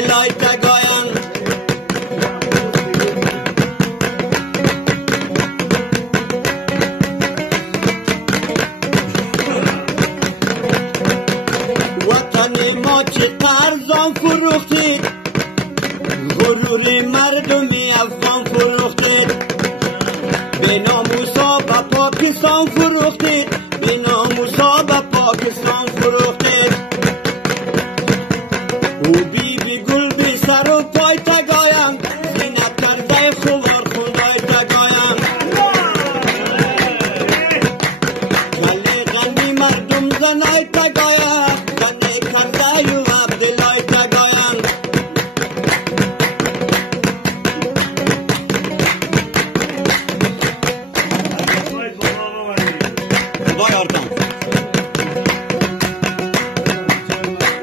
دلای تگایم وطن ما چه قرضان فروختید غرور مردمی افغان فروختید به ناموسا به پاکستان فروختید به ناموسا به پاکستان فروختید او بی گل بی سر و پای تگایم زینت کرده خوار خونای تگایم کلی غنی مردم زنای تگایم غنی کرده یو عبدالای تگایم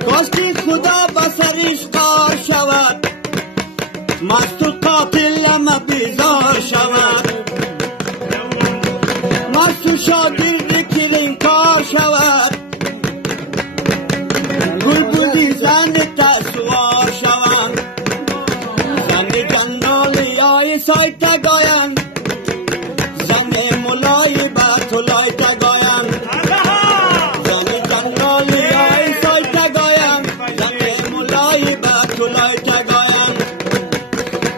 کاشکی خدا بسرش قار شود مست و قاتل اما بیزار شود مست و شاگرد کلین کار شود بلبلی زن تسوار شود زن جنالی های سای تگایم زن ملای بطولای تگایم زن جنالی های سای تگایم زن ملای بطولای تگایم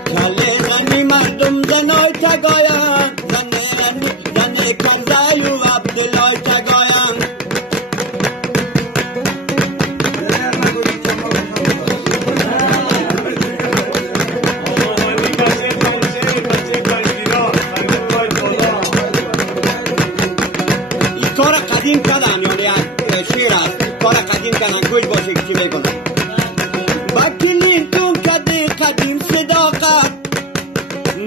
کله زنی مردم زنای تگایم زن کرزای و عبدالای تگایم این کار قدیم کردن یعنی شیر است کار قدیم کردن گوش باشه که چی بگم بکلین تون کده قدیم صداقت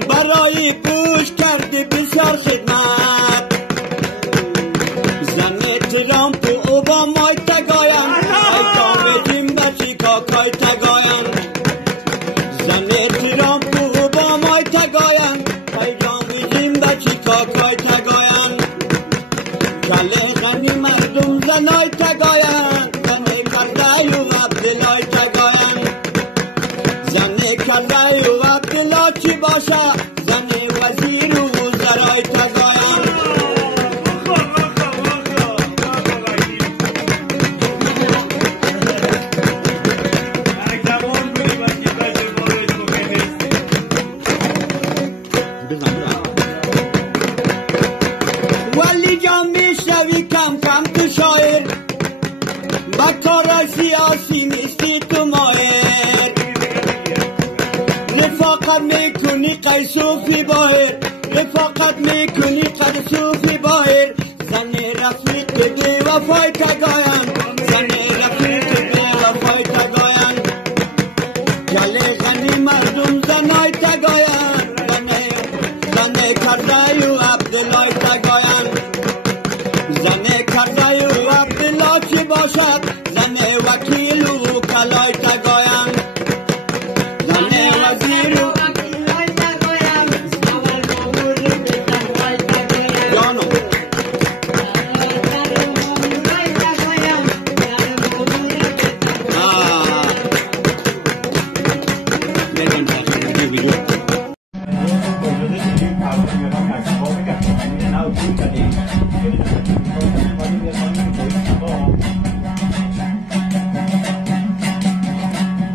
برای پوش کرده بسیار خدمت زن ترامپ و اوبامای تگایم ایتام جیم بچی کاکای تگایم زن ترامپ و اوبامای تگایم ایتام جیم بچی کاکای تگایم کله غنی مردم زنای تگایم زن کرده و عبدالای تگایم زن کرده و عبدالله چی باشه زن وزیر و وزرای تگایم ولی جان میشنوی کم کم تو شاعر با کار سیاسی نیستی تو ماهر رفاقت میکنی قیصوفی باهر رفاقت میکنی قیصوفی باهر زن رفیق بی وفای تگایم زن رفیق بی وفای تگایم کله غنی مردم زنای تگایم زن کرده و عبدالای تگایم زن کرده و عبدالله چی باشد زن وکیل و کلای تگایم زن وزیر و جانو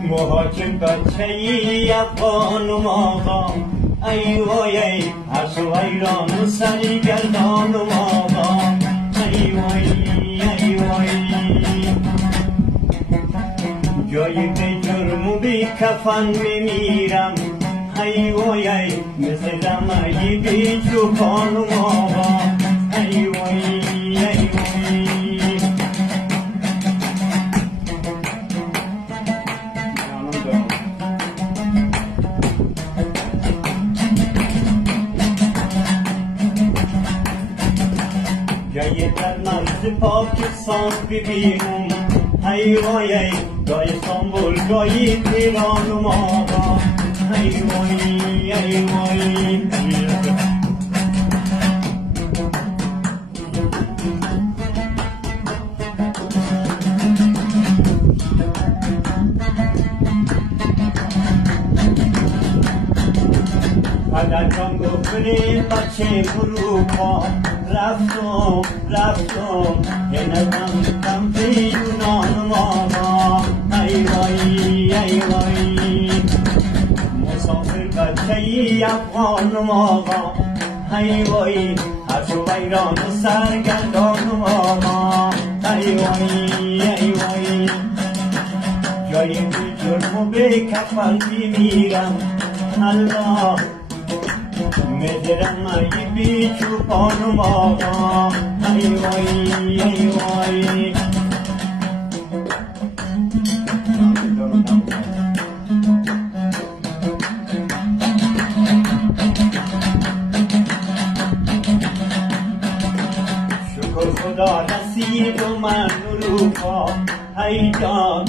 مهاجم بچه ای افغان و آقا ای وای ای هر سو ایران و سری گردان و آقا ای وای ای وای جای بی جرم و بی کفن میمیرم ای وای ای مثل دمایی بی چوپان و آقا ای وای ای وای جای در مرز پاکستان ببینم ای وای ای گای استانبول گای تهران و ماغا ای وای ای وای بچه اروپا رفتم هنگم کم پیونان ماما ای وای مسافر بچه افغان ماما ای وای هرچو بیران و سرگردان ماما ای وای جای بی جرم و به کفن میمیرم الله مدرم ای بی چوپان ماما ای وای شکر خدا رسید و من اروپا ای جان